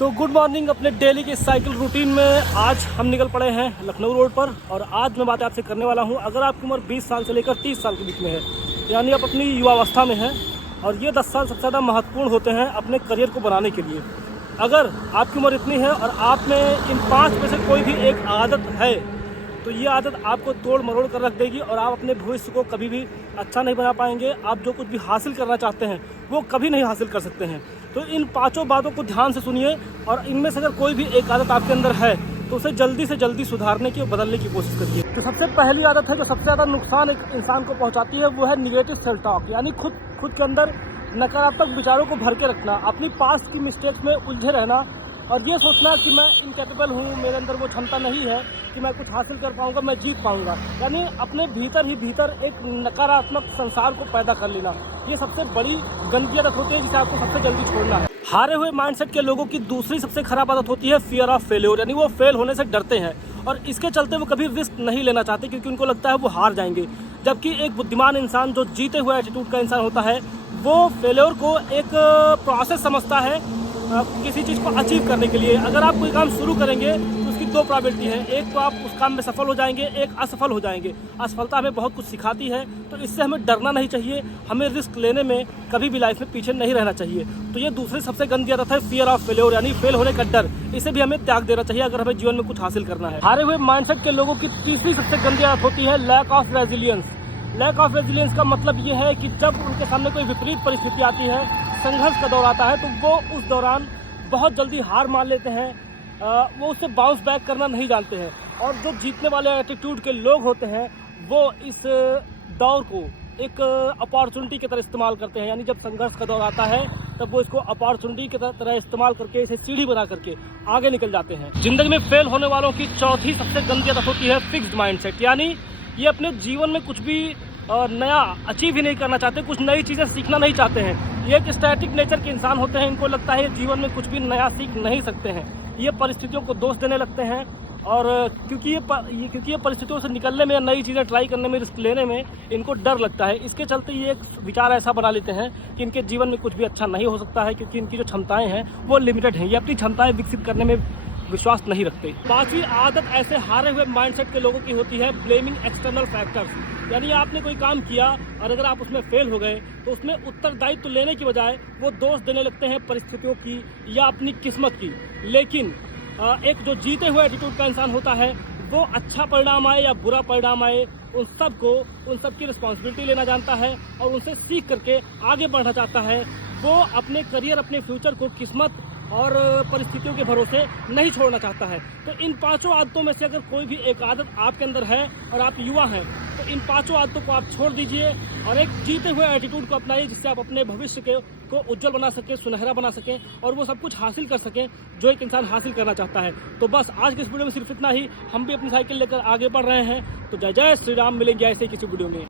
तो good morning. अपने daily के साइकिल रूटीन में आज हम निकल पड़े हैं लखनऊ रोड पर और आज मैं बात आपसे करने वाला हूं। अगर आपकी उम्र 20 साल से लेकर 30 साल के बीच में है, यानी आप अपनी युवावस्था में हैं और ये 10 साल सबसे ज़्यादा महत्वपूर्ण होते हैं अपने करियर को बनाने के लिए। अगर आपकी उम्र इतनी है और आप में इन 5 में से कोई भी एक आदत है तो ये आदत आपको तोड़ मरोड़ कर रख देगी और आप अपने भविष्य को कभी भी अच्छा नहीं बना पाएंगे। आप जो कुछ भी हासिल करना चाहते हैं वो कभी नहीं हासिल कर सकते हैं। तो इन 5 बातों को ध्यान से सुनिए और इनमें से अगर कोई भी एक आदत आपके अंदर है तो उसे जल्दी से जल्दी सुधारने की और बदलने की कोशिश करिए। तो सबसे पहली आदत है जो सबसे ज़्यादा नुकसान एक इंसान को पहुंचाती है, वो है निगेटिव सेल्फ टॉक, यानी खुद के अंदर नकारात्मक विचारों को भर के रखना, अपनी पास्ट की मिस्टेक्स में उलझे रहना और ये सोचना कि मैं इनकेपेबल हूँ, मेरे अंदर वो क्षमता नहीं है कि मैं कुछ हासिल कर पाऊंगा, मैं जीत पाऊंगा। यानी अपने भीतर ही भीतर एक नकारात्मक संसार को पैदा कर लेना, ये सबसे बड़ी गंदी आदत होती है जिसे आपको सबसे जल्दी छोड़ना है। हारे हुए माइंडसेट के लोगों की दूसरी सबसे खराब आदत होती है फियर ऑफ फेल्योर, यानी वो फेल होने से डरते हैं और इसके चलते वो कभी रिस्क नहीं लेना चाहते क्योंकि उनको लगता है वो हार जाएंगे। जबकि एक बुद्धिमान इंसान जो जीते हुए एटीट्यूड का इंसान होता है वो फेल्योर को एक प्रोसेस समझता है किसी चीज़ को अचीव करने के लिए। अगर आप कोई काम शुरू करेंगे तो उसकी 2 प्रोबेबिलिटी है, एक तो आप उस काम में सफल हो जाएंगे, एक असफल हो जाएंगे। असफलता हमें बहुत कुछ सिखाती है, तो इससे हमें डरना नहीं चाहिए, हमें रिस्क लेने में कभी भी लाइफ में पीछे नहीं रहना चाहिए। तो ये दूसरी सबसे गंदी आदत है फियर ऑफ फेल्योर, यानी फेल होने का डर। इसे भी हमें त्याग देना चाहिए अगर हमें जीवन में कुछ हासिल करना है। हारे हुए माइंडसेट के लोगों की तीसरी सबसे गंदी आदत होती है lack of resilience. Lack of resilience का मतलब ये है कि जब उनके सामने कोई विपरीत परिस्थिति आती है, संघर्ष का दौर आता है, तो वो उस दौरान बहुत जल्दी हार मान लेते हैं, वो उससे बाउंस बैक करना नहीं जानते हैं। और जो जीतने वाले एटीट्यूड के लोग होते हैं वो इस दौर को एक अपॉर्चुनिटी की तरह इस्तेमाल करते हैं, यानी जब संघर्ष का दौर आता है तब वो इसको अपॉर्चुनिटी की तरह इस्तेमाल करके इसे सीढ़ी बना करके आगे निकल जाते हैं। जिंदगी में फेल होने वालों की चौथी सबसे गंदी आदत होती है फिक्स्ड माइंडसेट, यानी ये अपने जीवन में कुछ भी नया अचीव ही नहीं करना चाहते, कुछ नई चीज़ें सीखना नहीं चाहते हैं। ये एक स्टैटिक नेचर के इंसान होते हैं, इनको लगता है जीवन में कुछ भी नया सीख नहीं सकते हैं। ये परिस्थितियों को दोष देने लगते हैं और क्योंकि ये परिस्थितियों से निकलने में या नई चीज़ें ट्राई करने में, रिस्क लेने में इनको डर लगता है। इसके चलते ये एक विचार ऐसा बना लेते हैं कि इनके जीवन में कुछ भी अच्छा नहीं हो सकता है क्योंकि इनकी जो क्षमताएँ हैं वो लिमिटेड हैं। ये अपनी क्षमताएँ विकसित करने में विश्वास नहीं रखते। 5वीं आदत ऐसे हारे हुए माइंडसेट के लोगों की होती है ब्लेमिंग एक्सटर्नल फैक्टर्स, यानी आपने कोई काम किया और अगर आप उसमें फेल हो गए तो उसमें उत्तरदायित्व लेने की बजाय वो दोष देने लगते हैं परिस्थितियों की या अपनी किस्मत की। लेकिन एक जो जीते हुए एटीट्यूड का इंसान होता है वो अच्छा परिणाम आए या बुरा परिणाम आए उन सब की रिस्पॉन्सिबिलिटी लेना जानता है और उनसे सीख करके आगे बढ़ना चाहता है। वो अपने करियर, अपने फ्यूचर को किस्मत और परिस्थितियों के भरोसे नहीं छोड़ना चाहता है। तो इन 5 आदतों में से अगर कोई भी एक आदत आपके अंदर है और आप युवा हैं तो इन 5 आदतों को आप छोड़ दीजिए और एक जीते हुए एटीट्यूड को अपनाइए जिससे आप अपने भविष्य को उज्जवल बना सकें, सुनहरा बना सकें और वो सब कुछ हासिल कर सकें जो एक इंसान हासिल करना चाहता है। तो बस आज के इस वीडियो में सिर्फ इतना ही। हम भी अपनी साइकिल लेकर आगे बढ़ रहे हैं। तो जय जय श्री राम। मिलेंगे ऐसे किसी वीडियो में।